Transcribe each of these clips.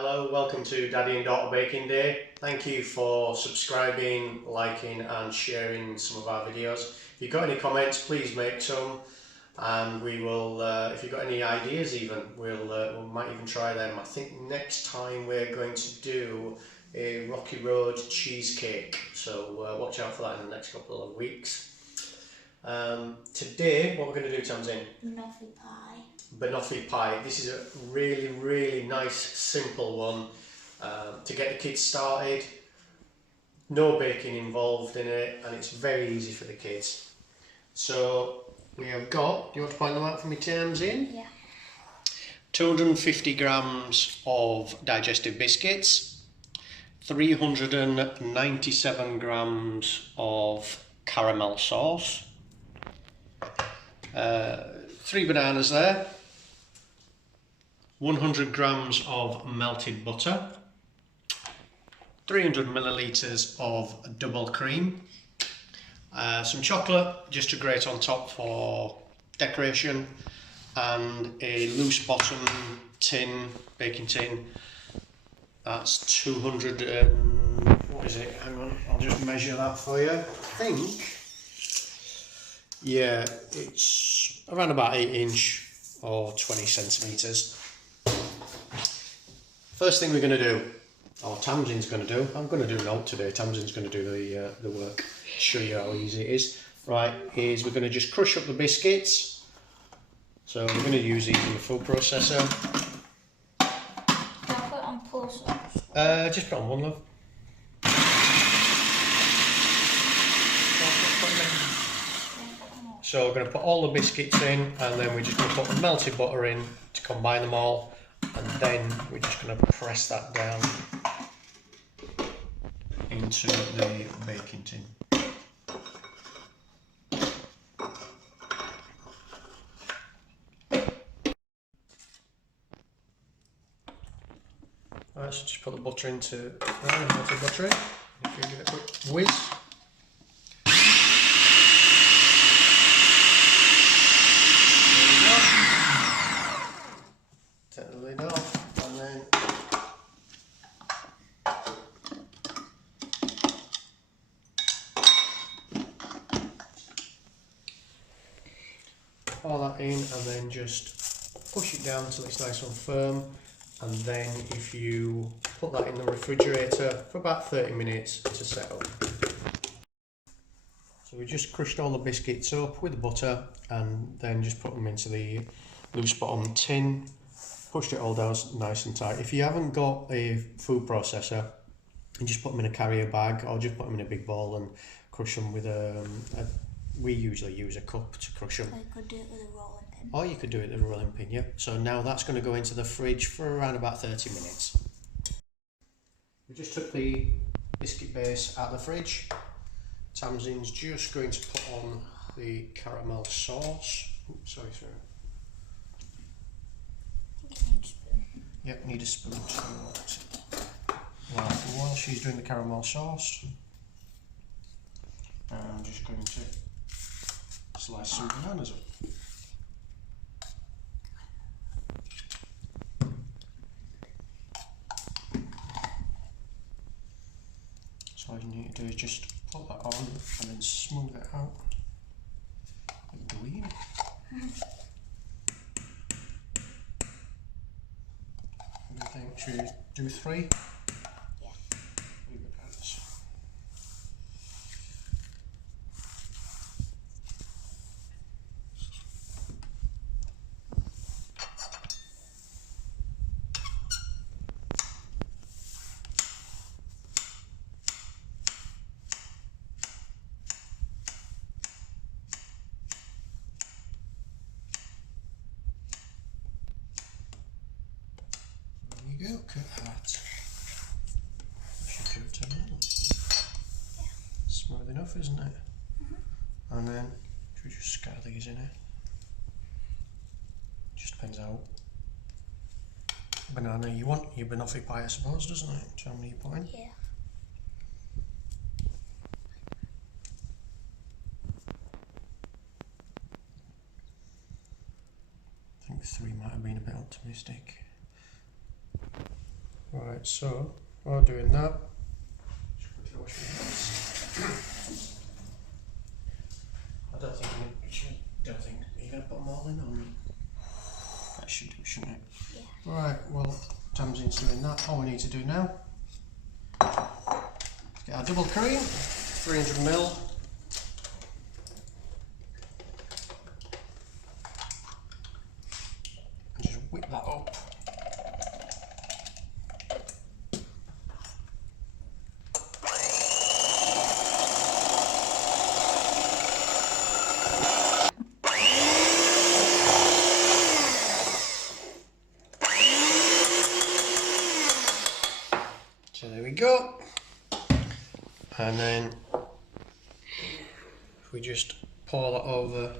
Hello, welcome to Daddy and Daughter Baking Day. Thank you for subscribing, liking and sharing some of our videos. If you've got any comments, please make some, and we will, if you've got any ideas even, we might even try them. I think next time we're going to do a Rocky Road cheesecake, so watch out for that in the next couple of weeks. Today, what we're going to do, Tamsin? Banoffee pie. Banoffee pie. This is a really nice, simple one to get the kids started. No baking involved in it, and it's very easy for the kids. So we have got, do you want to point them out for me, Tamsin? Yeah. 250 grams of digestive biscuits, 397 grams of caramel sauce, 3 bananas there, 100 grams of melted butter, 300 millilitres of double cream, some chocolate just to grate on top for decoration, and a loose bottom tin, baking tin. That's 200 what is it? Hang on, I'll just measure that for you. I think, yeah, it's around about 8 inch or 20 centimetres. First thing we're going to do, or Tamsin's going to do, I'm going to do note today, Tamsin's going to do the work, show you how easy it is. Right, is we're going to just crush up the biscuits. So we're going to use these in the food processor. Can I put it on pulse? Just put on one, love. So we're going to put all the biscuits in, and then we're just going to put the melted butter in to combine them all, and then we're just going to press that down into the baking tin. Alright, so just put the butter into there, melted butter in. If you give it a quick whiz. Take the lid off, and then pour that in, and then just push it down until it's nice and firm. And then if you put that in the refrigerator for about 30 minutes to set up. So we just crushed all the biscuits up with the butter, and then just put them into the loose bottom tin. Pushed it all down nice and tight. If you haven't got a food processor, you just put them in a carrier bag, or just put them in a big bowl and crush them with we usually use a cup to crush them. I could do it with a rolling pin. Or you could do it with a rolling pin, yeah. So now that's going to go into the fridge for around about 30 minutes. We just took the biscuit base out of the fridge. Tamsin's just going to put on the caramel sauce. Oops, sorry. I think I need a spoon. Yep, need a spoon. So while she's doing the caramel sauce, I'm just going to slice some bananas up. So all you need to do is just put that on and then smooth it out with the weed. What do you think? Should we do 3? Yeah. 3 bananas. There you go, cut that. Should do it to that. Smooth enough, isn't it? And then, should we just scatter these in here? Just depends how banana you want your banoffee pie, I suppose, doesn't it? How many you put in? Yeah. I think 3 might have been a bit optimistic. Right, so while doing that, just quickly wash my hands. I don't think you're going to put them all in on me. That should do, shouldn't it? Yeah. Right, well, Tamsin's doing that. All we need to do now is get our double cream, 300ml. And just whip that up. So there we go, and then if we just pour that over,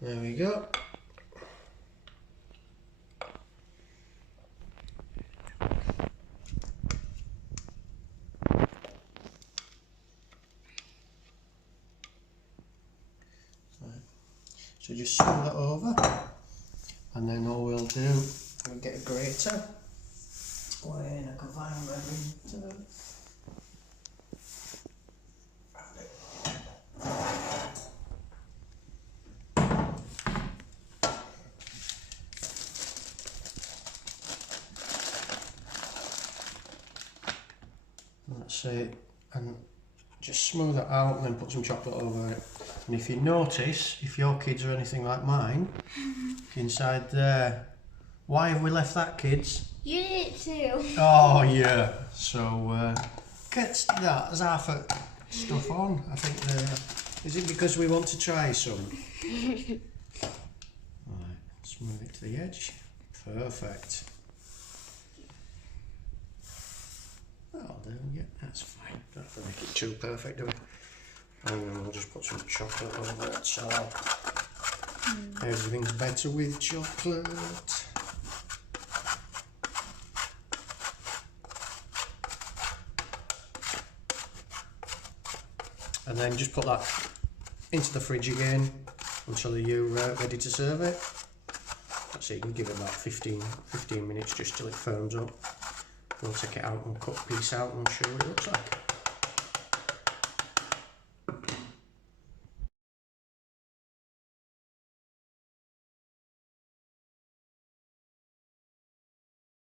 there we go. So just smooth that over, and then all we'll do, we'll get a grater. When I can find my grater. That's it, and just smooth it out and then put some chocolate over it. And if you notice, if your kids are anything like mine, inside there, why have we left that, kids? You did it too. Oh yeah, so get that as half a stuff on. I think is it because we want to try some? Right, let's move it to the edge. Perfect. That'll do, yeah, that's fine. Don't have to make it too perfect, do we? And then we'll just put some chocolate over it, so everything's better with chocolate. And then just put that into the fridge again until you're ready to serve it. So you can give it about 15 minutes just till it firms up. We'll take it out and cut a piece out and show what it looks like.